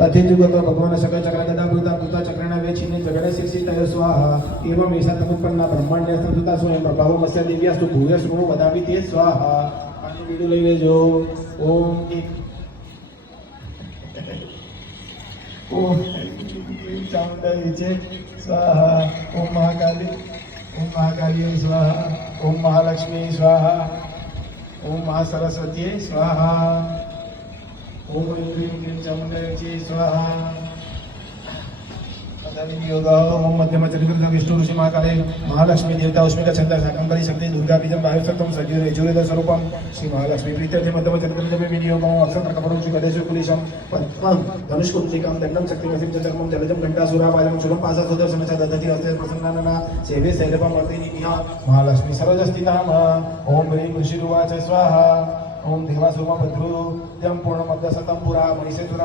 तथे जुगत भगवान सकल चक्र गदा भूता भूता चक्रण वेचिने जगद शीर्षि तय स्वाहा एवं ऐसा तमुत्पन्ना ब्रह्मांड संतुता स्वयं प्रभाव मस्य दिव्यास्तु भूयस्मो वदामि ते स्वाहा पानी वीडियो લઈ લેજો ઓમ ओम चामुंडा स्वाहा ओम महाकाली स्वाहा ओम महालक्ष्मी स्वाहा ओम महासरस्वती स्वाहा ओम ह्रीं क्लीं चामुंडायै स्वाहा ओम मध्यमचरित्र विष्णु ऋषि महाकाले महालक्ष्मी देवता उष्मिका छंद शाकंभरी शक्ति दुर्गा बीजम वायुसत्वम सजीव यजुर्वेद स्वरूपम श्री महालक्ष्मी प्रीत्यर्थे मध्यमचरित्र विनियोगम अक्षर कपरुं श्री गणेश कुलिशम पद्मं धनुष्कुंतिकं दंडं शक्तिमसिं चक्रमं जलजं घंटासुरापायं शूलं पाशसुदर्शनं च दधति हस्ते प्रसन्नानना सेवे शैलपं वर्तिनिः महालक्ष्मी सर्वजस्थिताम ओम ह्रीं ऋषिरुवाच स्वाहा ओम देवासुरमभद्रु यं पूर्णमद्दसतं पुरा मणिसेतुरा